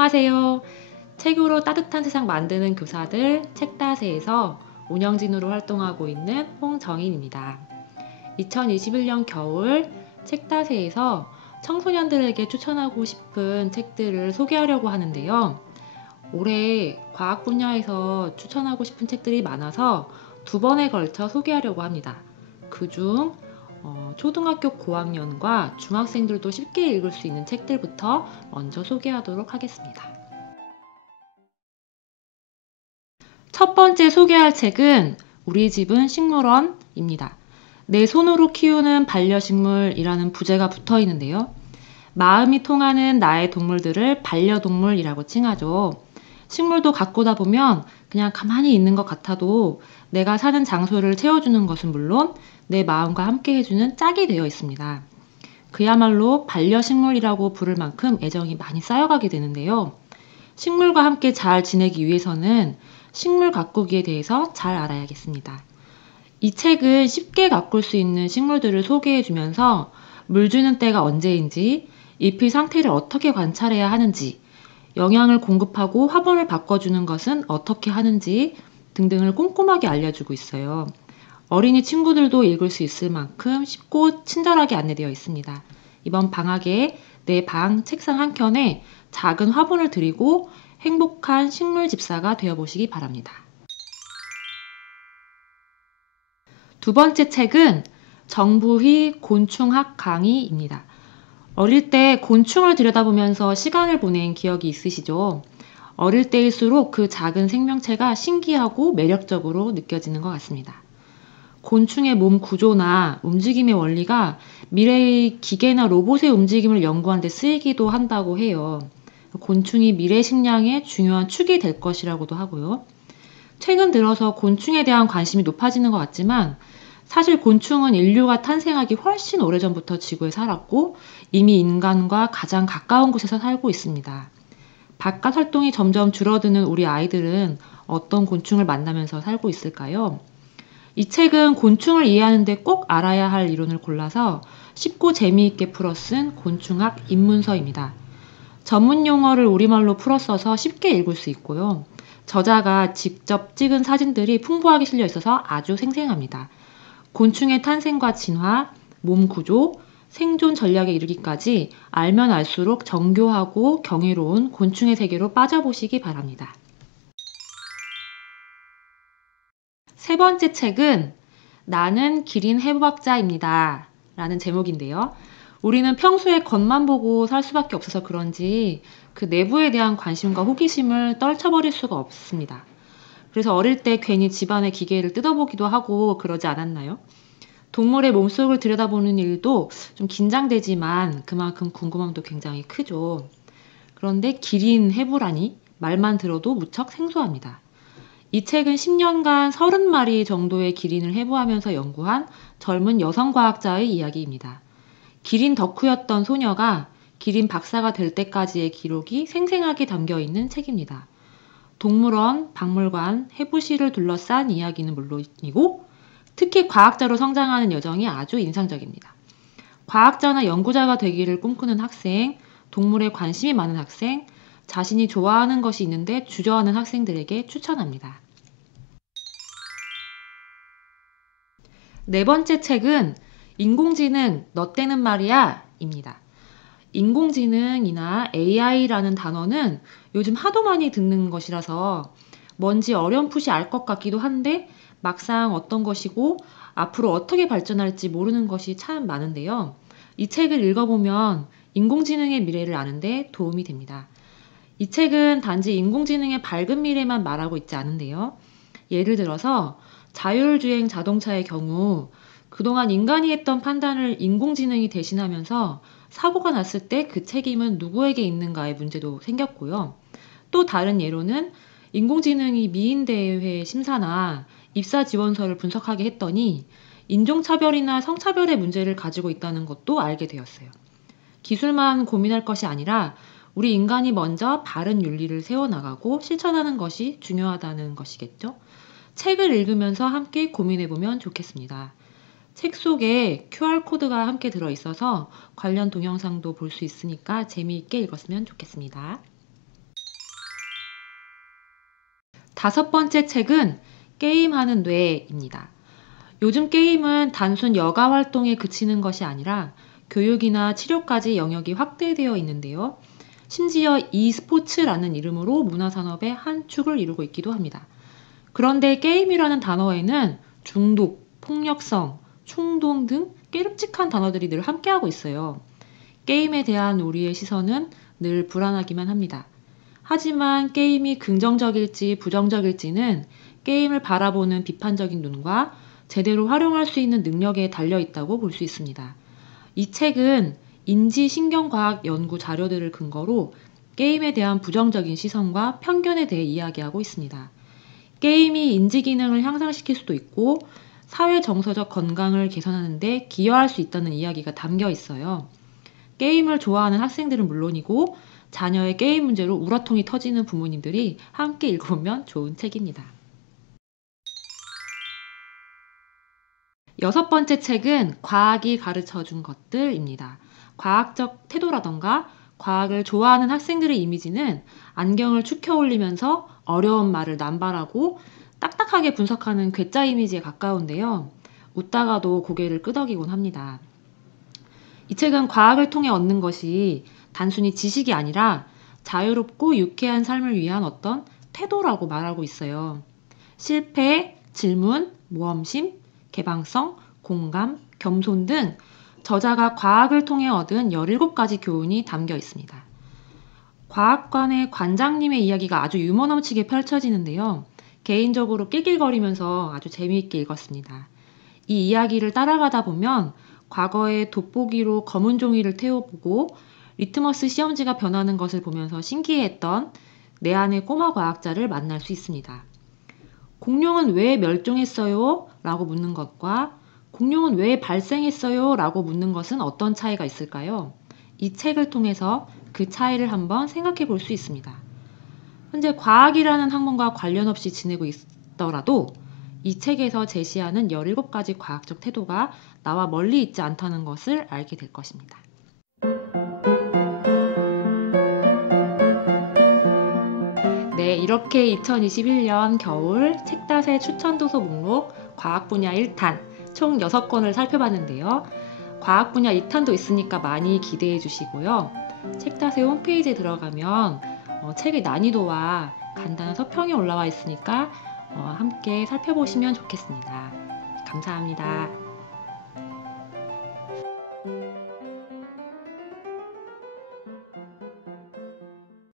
안녕하세요. 책으로 따뜻한 세상 만드는 교사들 책다세에서 운영진으로 활동하고 있는 홍정인입니다. 2021년 겨울 책다세에서 청소년들에게 추천하고 싶은 책들을 소개하려고 하는데요. 올해 과학 분야에서 추천하고 싶은 책들이 많아서 두 번에 걸쳐 소개하려고 합니다. 그중 초등학교 고학년과 중학생들도 쉽게 읽을 수 있는 책들부터 먼저 소개하도록 하겠습니다. 첫 번째 소개할 책은 우리 집은 식물원입니다. 내 손으로 키우는 반려식물이라는 부제가 붙어 있는데요. 마음이 통하는 나의 동물들을 반려동물이라고 칭하죠. 식물도 가꾸다 보면 그냥 가만히 있는 것 같아도 내가 사는 장소를 채워주는 것은 물론 내 마음과 함께 해주는 짝이 되어 있습니다. 그야말로 반려식물이라고 부를 만큼 애정이 많이 쌓여가게 되는데요. 식물과 함께 잘 지내기 위해서는 식물 가꾸기에 대해서 잘 알아야겠습니다. 이 책은 쉽게 가꿀 수 있는 식물들을 소개해주면서 물 주는 때가 언제인지, 잎의 상태를 어떻게 관찰해야 하는지, 영양을 공급하고 화분을 바꿔주는 것은 어떻게 하는지 등등을 꼼꼼하게 알려주고 있어요. 어린이 친구들도 읽을 수 있을 만큼 쉽고 친절하게 안내되어 있습니다. 이번 방학에 내 방 책상 한켠에 작은 화분을 드리고 행복한 식물 집사가 되어보시기 바랍니다. 두 번째 책은 정부희 곤충학 강의입니다. 어릴 때 곤충을 들여다보면서 시간을 보낸 기억이 있으시죠? 어릴 때일수록 그 작은 생명체가 신기하고 매력적으로 느껴지는 것 같습니다. 곤충의 몸 구조나 움직임의 원리가 미래의 기계나 로봇의 움직임을 연구하는 데 쓰이기도 한다고 해요. 곤충이 미래 식량의 중요한 축이 될 것이라고도 하고요. 최근 들어서 곤충에 대한 관심이 높아지는 것 같지만 사실 곤충은 인류가 탄생하기 훨씬 오래전부터 지구에 살았고 이미 인간과 가장 가까운 곳에서 살고 있습니다. 바깥 활동이 점점 줄어드는 우리 아이들은 어떤 곤충을 만나면서 살고 있을까요? 이 책은 곤충을 이해하는 데 꼭 알아야 할 이론을 골라서 쉽고 재미있게 풀어 쓴 곤충학 입문서입니다. 전문 용어를 우리말로 풀어 써서 쉽게 읽을 수 있고요. 저자가 직접 찍은 사진들이 풍부하게 실려 있어서 아주 생생합니다. 곤충의 탄생과 진화, 몸 구조, 생존 전략에 이르기까지 알면 알수록 정교하고 경이로운 곤충의 세계로 빠져보시기 바랍니다. 세 번째 책은 나는 기린 해부학자입니다. 라는 제목인데요. 우리는 평소에 겉만 보고 살 수밖에 없어서 그런지 그 내부에 대한 관심과 호기심을 떨쳐버릴 수가 없습니다. 그래서 어릴 때 괜히 집안의 기계를 뜯어보기도 하고 그러지 않았나요? 동물의 몸속을 들여다보는 일도 좀 긴장되지만 그만큼 궁금함도 굉장히 크죠. 그런데 기린 해부라니 말만 들어도 무척 생소합니다. 이 책은 10년간 30마리 정도의 기린을 해부하면서 연구한 젊은 여성 과학자의 이야기입니다. 기린 덕후였던 소녀가 기린 박사가 될 때까지의 기록이 생생하게 담겨 있는 책입니다. 동물원, 박물관, 해부실을 둘러싼 이야기는 물론이고 특히 과학자로 성장하는 여정이 아주 인상적입니다. 과학자나 연구자가 되기를 꿈꾸는 학생, 동물에 관심이 많은 학생, 자신이 좋아하는 것이 있는데 주저하는 학생들에게 추천합니다. 네 번째 책은 인공지능 너 때는 말이야 입니다. 인공지능이나 AI라는 단어는 요즘 하도 많이 듣는 것이라서 뭔지 어렴풋이 알 것 같기도 한데 막상 어떤 것이고 앞으로 어떻게 발전할지 모르는 것이 참 많은데요. 이 책을 읽어보면 인공지능의 미래를 아는데 도움이 됩니다. 이 책은 단지 인공지능의 밝은 미래만 말하고 있지 않은데요. 예를 들어서 자율주행 자동차의 경우 그동안 인간이 했던 판단을 인공지능이 대신하면서 사고가 났을 때 그 책임은 누구에게 있는가의 문제도 생겼고요. 또 다른 예로는 인공지능이 미인대회 심사나 입사 지원서를 분석하게 했더니 인종차별이나 성차별의 문제를 가지고 있다는 것도 알게 되었어요. 기술만 고민할 것이 아니라 우리 인간이 먼저 바른 윤리를 세워나가고 실천하는 것이 중요하다는 것이겠죠. 책을 읽으면서 함께 고민해보면 좋겠습니다. 책 속에 QR코드가 함께 들어있어서 관련 동영상도 볼 수 있으니까 재미있게 읽었으면 좋겠습니다. 5번째 책은 게임하는 뇌입니다. 요즘 게임은 단순 여가 활동에 그치는 것이 아니라 교육이나 치료까지 영역이 확대되어 있는데요. 심지어 e스포츠라는 이름으로 문화산업의 한 축을 이루고 있기도 합니다. 그런데 게임이라는 단어에는 중독, 폭력성, 충동 등 깨름직한 단어들이 늘 함께하고 있어요. 게임에 대한 우리의 시선은 늘 불안하기만 합니다. 하지만 게임이 긍정적일지 부정적일지는 게임을 바라보는 비판적인 눈과 제대로 활용할 수 있는 능력에 달려 있다고 볼 수 있습니다. 이 책은 인지신경과학 연구 자료들을 근거로 게임에 대한 부정적인 시선과 편견에 대해 이야기하고 있습니다. 게임이 인지 기능을 향상시킬 수도 있고 사회 정서적 건강을 개선하는 데 기여할 수 있다는 이야기가 담겨 있어요. 게임을 좋아하는 학생들은 물론이고 자녀의 게임 문제로 우라통이 터지는 부모님들이 함께 읽어보면 좋은 책입니다. 6번째 책은 과학이 가르쳐준 것들입니다. 과학적 태도라던가 과학을 좋아하는 학생들의 이미지는 안경을 축혀 올리면서 어려운 말을 남발하고 딱딱하게 분석하는 괴짜 이미지에 가까운데요. 웃다가도 고개를 끄덕이곤 합니다. 이 책은 과학을 통해 얻는 것이 단순히 지식이 아니라 자유롭고 유쾌한 삶을 위한 어떤 태도라고 말하고 있어요. 실패, 질문, 모험심, 개방성, 공감, 겸손 등 저자가 과학을 통해 얻은 17가지 교훈이 담겨 있습니다. 과학관의 관장님의 이야기가 아주 유머 넘치게 펼쳐지는데요. 개인적으로 낄낄거리면서 아주 재미있게 읽었습니다. 이 이야기를 따라가다 보면 과거에 돋보기로 검은 종이를 태워보고 리트머스 시험지가 변하는 것을 보면서 신기해했던 내 안의 꼬마 과학자를 만날 수 있습니다. 공룡은 왜 멸종했어요? 라고 묻는 것과 공룡은 왜 발생했어요? 라고 묻는 것은 어떤 차이가 있을까요? 이 책을 통해서 그 차이를 한번 생각해 볼 수 있습니다. 현재 과학이라는 학문과 관련 없이 지내고 있더라도 이 책에서 제시하는 17가지 과학적 태도가 나와 멀리 있지 않다는 것을 알게 될 것입니다. 네, 이렇게 2021년 겨울 책다새 추천도서 목록 과학 분야 1탄 총 6권을 살펴봤는데요. 과학 분야 2탄도 있으니까 많이 기대해 주시고요. 책다새 홈페이지에 들어가면 책의 난이도와 간단한 서평이 올라와 있으니까 함께 살펴보시면 좋겠습니다. 감사합니다.